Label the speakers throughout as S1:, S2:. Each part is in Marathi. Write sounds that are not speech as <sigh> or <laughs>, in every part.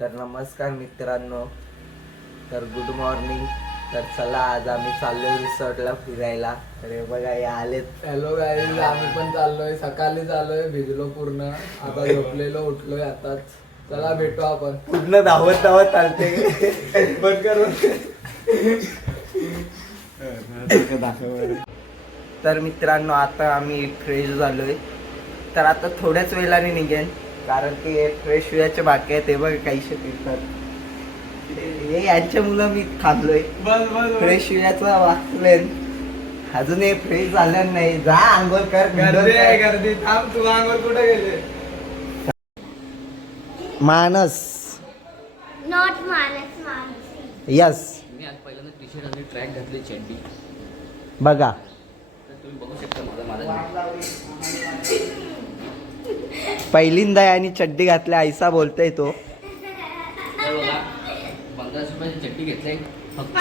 S1: तर नमस्कार मित्रांनो. तर गुड मॉर्निंग तर चला आज आम्ही चाललोय रिसॉर्टला फिरायला. हे बघा हे आलेत.
S2: हॅलो गाईज आम्ही पण चाललोय. सकाळी चाललोय भिजलो पूर्ण. आता <laughs> झोपलेलो उठलोय आताच. चला भेटू आपण.
S1: पूर्ण धावत धावत चालते बंद करून तर मित्रांनो आता आम्ही फ्रेश झालोय. तर आता थोड्याच वेळाने निघेन. कारण ते फ्रेश व्हायचे बाकी आहे ते बघ काहीशे फिरतात हे यांच्या मुलं मी थांबलोय फ्रेश व्हायचा वाचलेन. अजून हे फ्रेश झालं नाही. जा आंघोळ कर
S2: गर्दी आहे गर्दी. थांब तू अंगावर कुठे गेले?
S1: मानस.
S3: नॉट मानस मानसी.
S1: यस
S4: मी आज पहिल्यांदा टी शर्ट आणि ट्रॅक घातली चड्डी.
S1: बघा.
S4: तुम्ही बघू शकता माझा माझा.
S1: पहिल्यांदा आणि चड्डी घातल्या ऐसा बोलतोय तो.
S4: तर बघा पंधराशे रुपयाची चड्डी घेतली. फक्त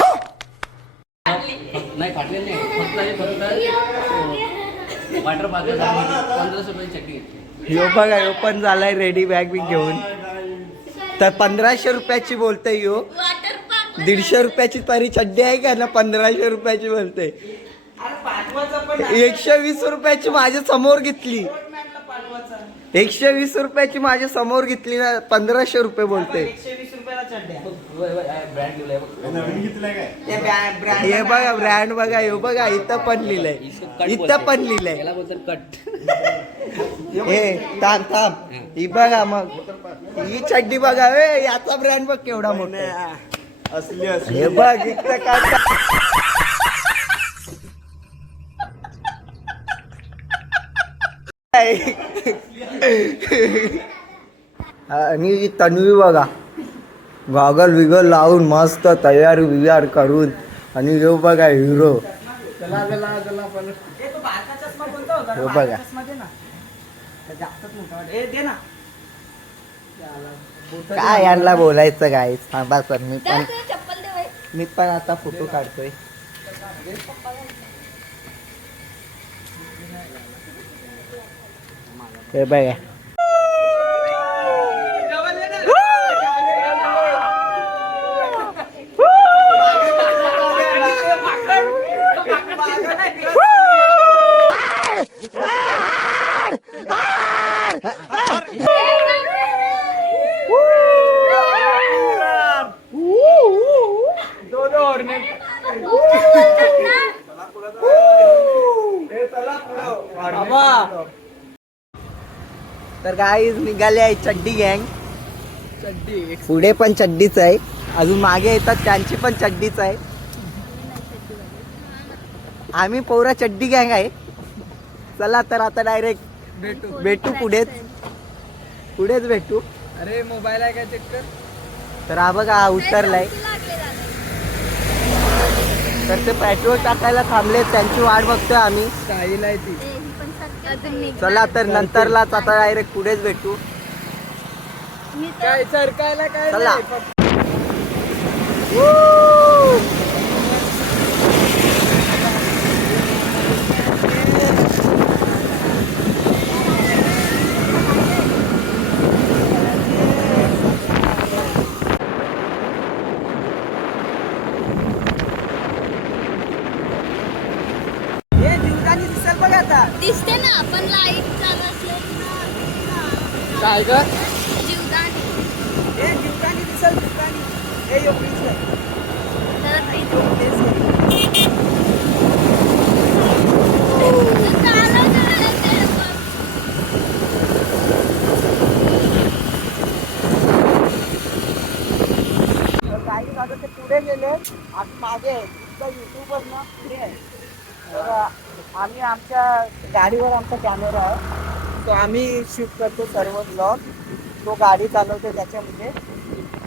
S4: फक्त- नाही फाटलेली नाही. फक्त आणि फक्त वॉटर पार्कला पंधराशे रुपयाची चड्डी घेतली.
S1: ह्यो बघा ह्यो पण झालाय रेडी बॅग बी घेऊन. तर पंधराशे रुपयाची बोलतोय
S3: वॉटर पार्क
S1: दीडशे रुपयाची तरी चड्डी आहे का? ना पंधराशे रुपयाची बोलते एकशे वीस रुपयाची माझ्यासमोर घेतली. एकशे वीस रुपयाची माझ्यासमोर घेतली ना पंधराशे रुपये बोलते
S4: ब्रँड लिहिलंय बघ.
S1: हे बघा ब्रँड. बघा हे बघा इथं पण लिहिलंय. इथं. पण लिहिलंय.
S4: बोलतात कट
S1: हे थांब थांब. ही बघा मग. ही चड्डी बघा ए याचा ब्रँड बघ केवढा मोठा असली हे बघ इथं काय <laughs> आणि तन्वी बघा. गॉगल विगल लावून मस्त तयार वियार करून. आणि हे बघा हिरो. हे बघा. काय यांना बोलायचं काय थांबा सर मी पण
S3: चप्पल दे बाई.
S1: मी पण आता फोटो काढतोय. हे बघा काय निघाले आहे चड्डी गँग
S2: चड्डी
S1: पुढे पण चड्डीच आहे. अजून मागे येतात त्यांची पण चड्डीच आहे. आम्ही पोरा चड्डी गँग आहे. चला तर आता डायरेक्ट
S2: भेटू.
S1: भेटू पुढेच. पुढेच भेटू.
S2: अरे मोबाईल आहे काय चेक कर?
S1: तर हा बघा उतरलाय. तर ते पेट्रोल टाकायला थांबले त्यांची वाट बघतोय आम्ही.
S2: स्टाईल आहे ती.
S1: चला तर नंतरलाच आता डायरेक्ट पुढेच भेटू.
S2: काय सरकायला काय
S1: चला.
S2: फक्त
S3: दिसते ना पण लाइट चालू असले
S2: काय ग?
S3: जीवदानी. तर चालव ना ते पण.
S1: काही आता ते पुढे गेले. आणि मागे युट्यूबर ना पुढे. आहे तर आम्ही आमच्या गाडीवर आमचा कॅमेरा आहे. तो आम्ही शूट करतो सर्व ब्लॉग तो गाडी चालवतो त्याच्यामध्ये.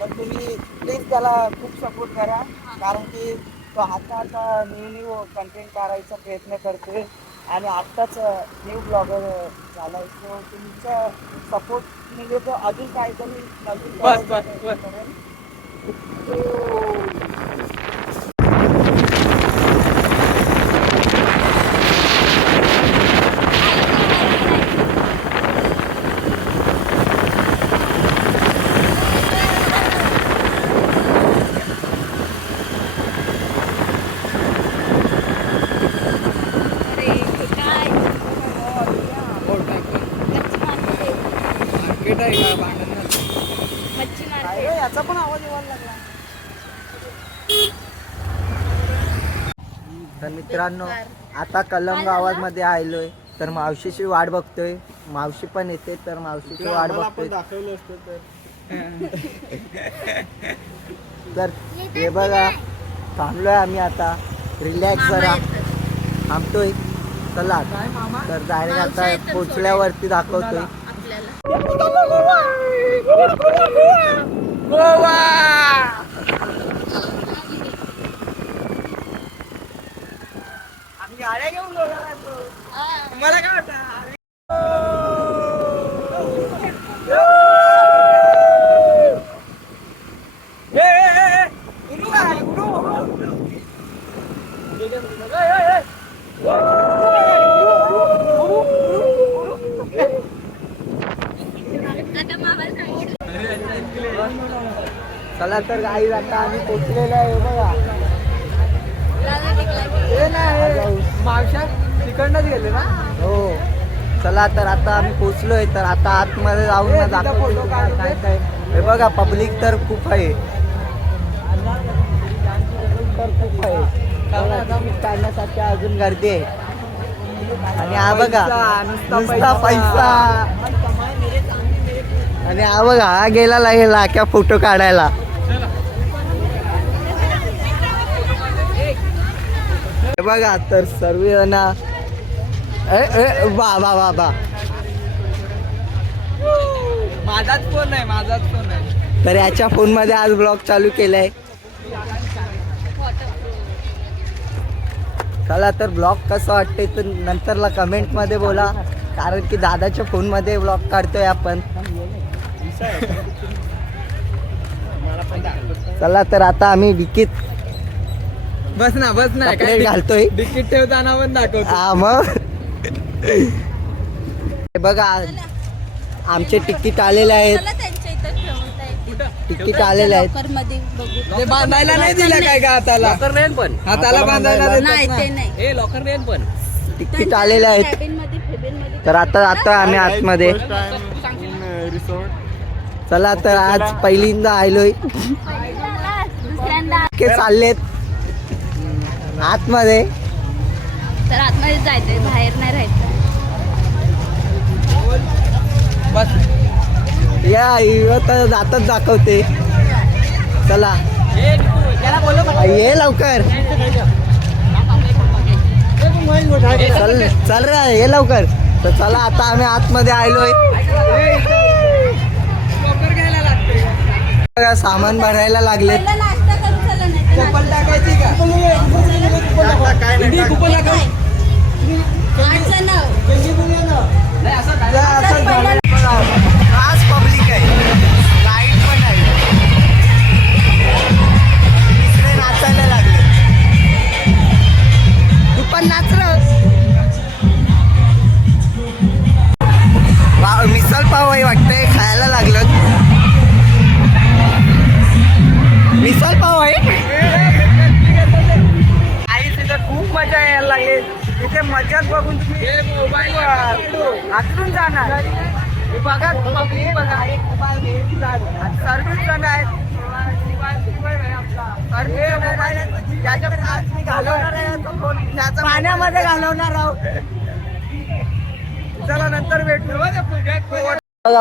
S1: तर तुम्ही प्लीज त्याला खूप सपोर्ट करा. कारण की तो आता आता न्यू न्यू कंटेंट करायचा प्रयत्न करतोय. आणि आत्ताच न्यू ब्लॉगर झालाय. सो तुमचा सपोर्ट म्हणजे तो अजून काहीतरी नवीन
S2: बस,
S1: करायचा
S2: बस,
S1: प्रयत्न
S2: बस.
S1: करेल.
S3: Thank
S5: त्याचा पण आवाज येवायला लागला
S1: तर मित्रांनो आता कलम गावामध्ये आलोय. तर मावशीची वाट बघतोय. मावशी पण येते तर मावशीची वाट बघतोय. <laughs> तर. हे बघा थांबलोय आम्ही आता. रिलॅक्स जरा. थांबतोय. चला. तर डायरेक्ट आता पोचल्यावरती दाखवतोय.
S3: आपल्याला.
S5: गाड्या घेऊन. मला काय वाटतं.
S1: चला तर आई आता आम्ही पोचलेलो आहे बघा.
S3: टिकला की.
S5: ए, नाही, ए. मावशा तिकडनंच गेले ना?
S1: हो. चला तर आता आम्ही पोचलोय तर आता आतमध्ये जाऊन ना दाखवतो. काय. काय हे बघा पब्लिक तर खूप आहे. तर खूप आहे. पिकनिक काढण्यासाठी अजून गर्दी आहे. आणि हा बघा
S5: पैसा, नुसता पैसा.
S1: आणि हा बघा हा गेला लागेल लाख्या फोटो काढायला. बघा तर सर्व ए बा बा बा बा
S5: माझाच फोन आहे माझाच फोन आहे.
S1: तर याच्या फोनमध्ये आज ब्लॉग चालू केलाय. चला तर ब्लॉग कसं वाटते तर नंतरला कमेंटमध्ये बोला. कारण की दादाच्या फोनमध्ये ब्लॉग काढतोय आपण. चला तर आता आम्ही डिकीत
S5: बस ना बस ना
S1: कपडे
S5: काय
S1: घालतोय.
S5: तिकीट ठेवताना पण दाखवतो.
S1: हा मग. हे बघा आमचे तिकीट आलेले आहेत.
S3: चला त्यांच्या इथं ठेवता येतील.
S1: तिकीट आलेले आहेत.
S3: लॉकरमध्ये बघू.
S5: ते बांधायला नाही दिलं काय का हाताला?
S4: लॉकर रेन पण.
S5: हाताला बांधायला
S3: नाही
S5: देतात
S3: ते
S5: ना.
S3: नाही.
S4: ए लॉकर रेन पण.
S1: तिकीट आलेले आहेत.
S3: कॅबिनमध्ये फेबिनमध्ये
S1: तर आता आता आम्ही आतमध्ये. चला तर आज पहिल्यांदा आलोय.
S3: पहिल्यांदा, दुसऱ्यांदा.
S1: के चाललेत. आतमध्ये?
S3: तर आतमध्ये जायचंय बाहेर नाही राहायचं.
S5: बस.
S1: या आता जातच दाखवते. चला. ये लवकर. चल चल रे ये लवकर. तर चला आता आम्ही आतमध्ये आलोय.
S5: लवकर घ्यायला लागते
S1: बघा सामान भरायला लागलेत.
S3: पहिला नाश्ता करू चला नाही तर
S5: चप्पल टाकायची का? इडी कुपन टाका.
S3: आठ जण
S5: जा, असं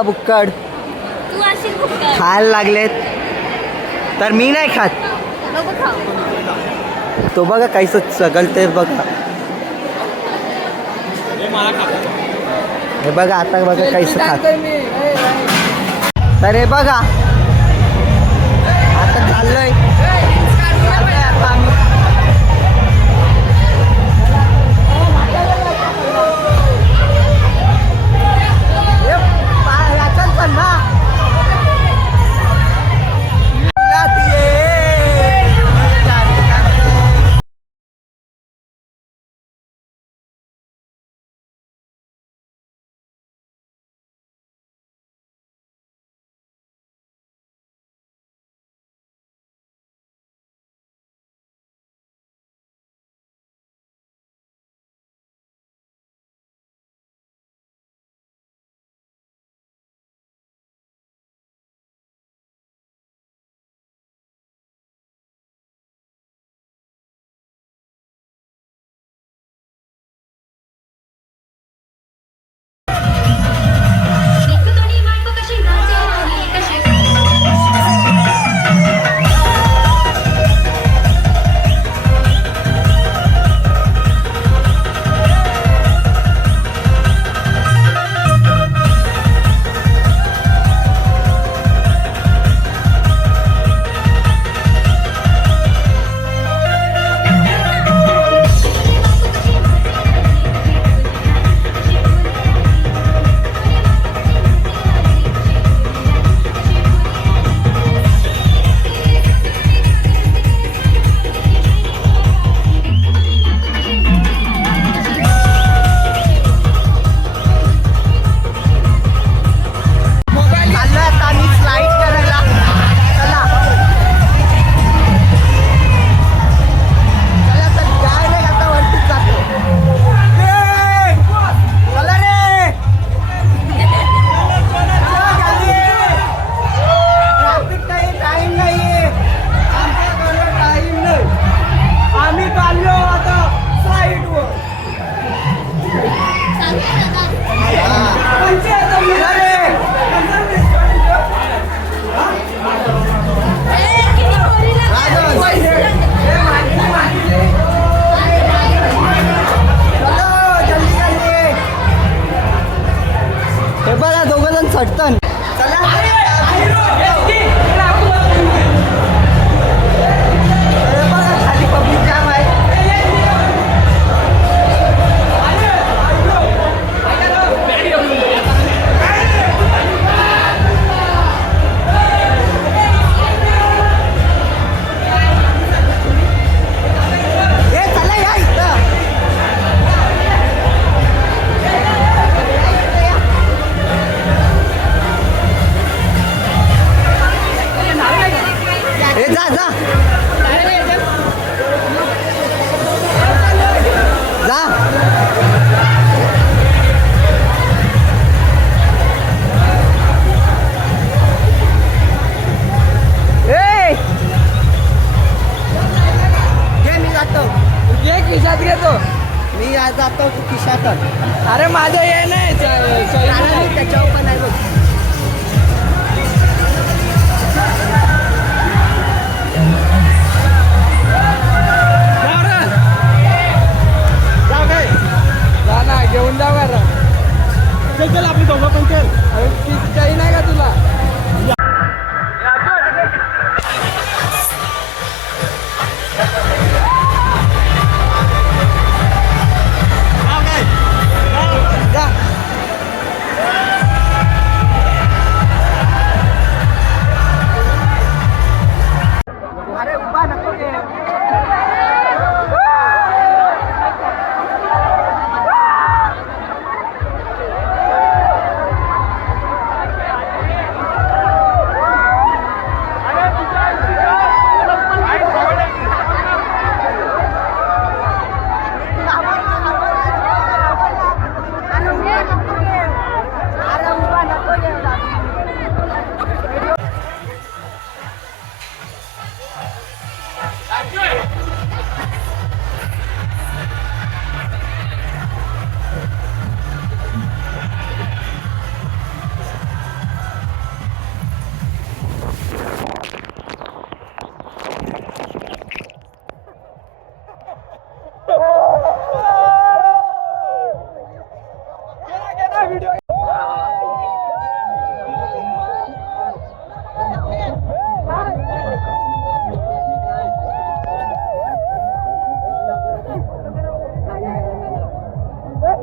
S5: बघा
S1: बुक्कड. खायला लागलेत. तर मी नाही खात. तो बघा काहीच सगळते बघा. हे बघा आता बघा काहीच खात. तर हे बघा.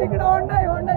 S2: तिकडे. होंडा आहे होंडा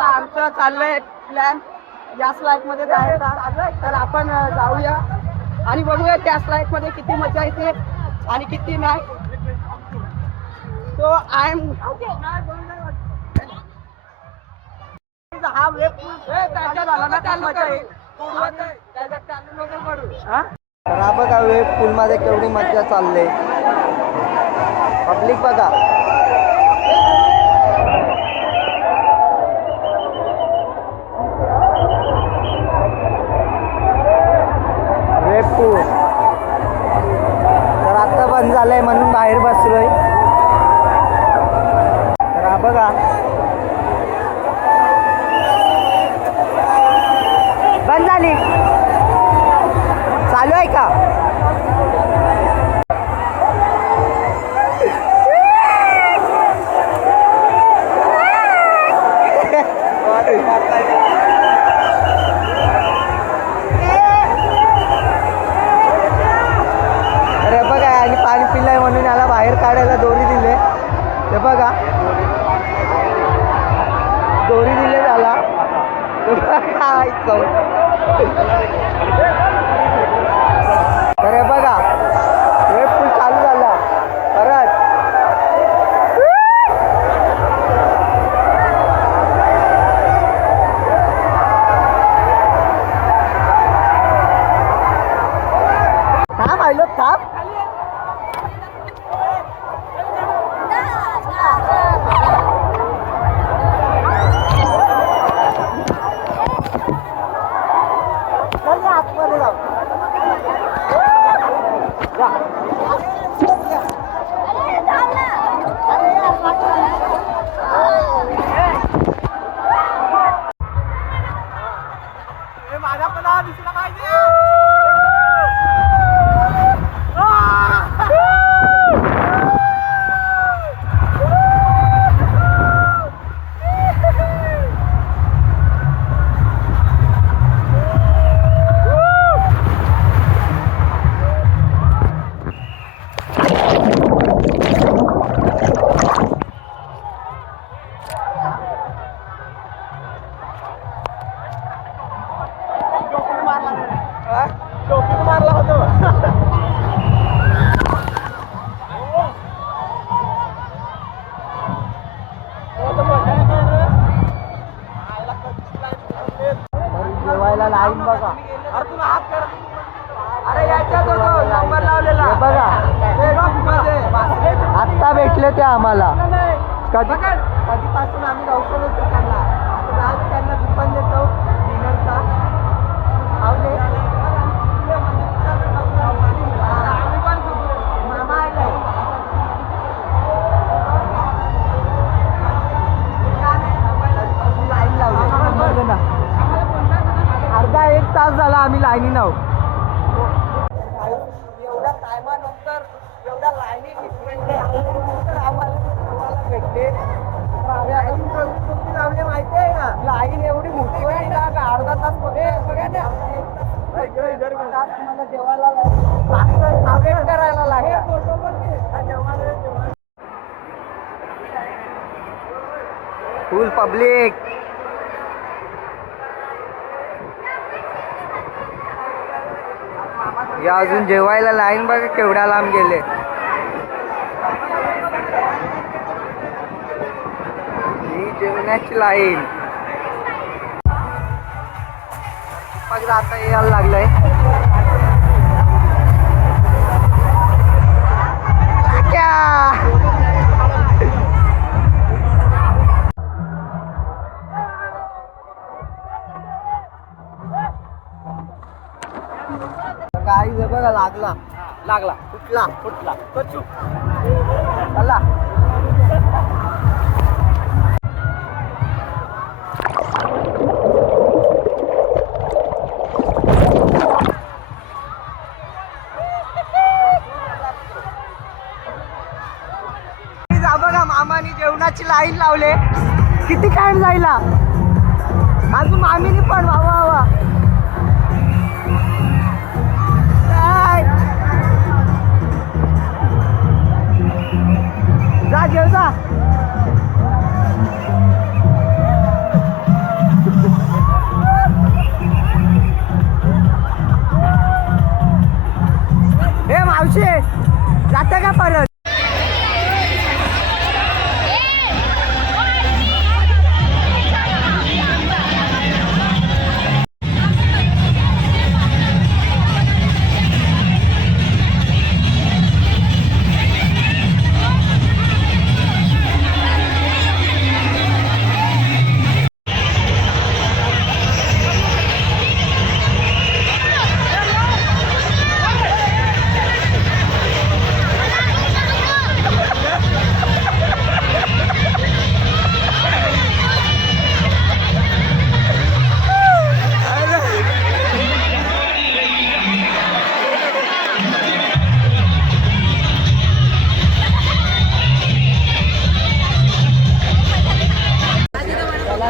S5: आमचं चाललंय प्लॅन याच लाईफमध्ये जायचा तर आपण जाऊया आणि बघूया त्याच लाईफमध्ये किती मजा येते आणि किती नाही सो आय एम हा. वेब झाला ना त्याला मजा येईल
S1: बघा वेब पूल मध्ये केवढी मज्जा चालले. पब्लिक बघा. वेब तर आता बंद झालंय म्हणून भेटले ते आम्हाला कधी. कधीपासून आम्ही लवकर होतो त्यांना आज त्यांना दुकान देतो डिनरचा ना. अर्धा एक तास झाला आम्ही लाईनी आहोत लावले माहिती आहे ना लाईन एवढी मोठी होती ना. का अर्धा तासमध्ये बघा ना. जेवायला वेट करायला लागेल. Full public. या अजून जेवायला लाईन बघा केवढ्या लांब गेले. ही लाईन. मग आता यायला लागलंय. काही बघा लागला. लागला. फुटला फुटला. कचू किती टाइम जायला. अजून मामीनी पण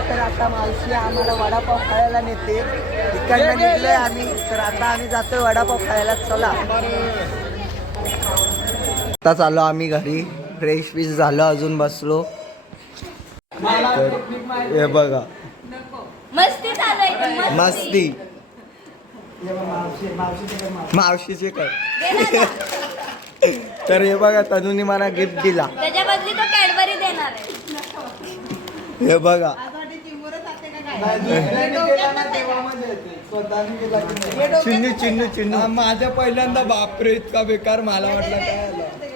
S1: तर आता मावशी आम्हाला वडापाव खायला नेते. इकडनं निघलोय आम्ही. तर आता आम्ही जातोय वडापाव खायला. चला. आता चाललो आम्ही घरी. फ्रेश पीस झालो अजून बसलो. तर हे बघा.
S3: मस्ती
S1: मस्ती. मावशीचे
S3: ना.
S1: तर हे बघा तनुनी मला गिफ्ट दिला.
S3: त्याच्या बदली तो कॅडबरी देणार आहे.
S1: हे बघा. चिन्नू चिन्नू चिन्नू.
S2: माझ्या पहिल्यांदा बापरे इतका बेकार मला वाटलं. काय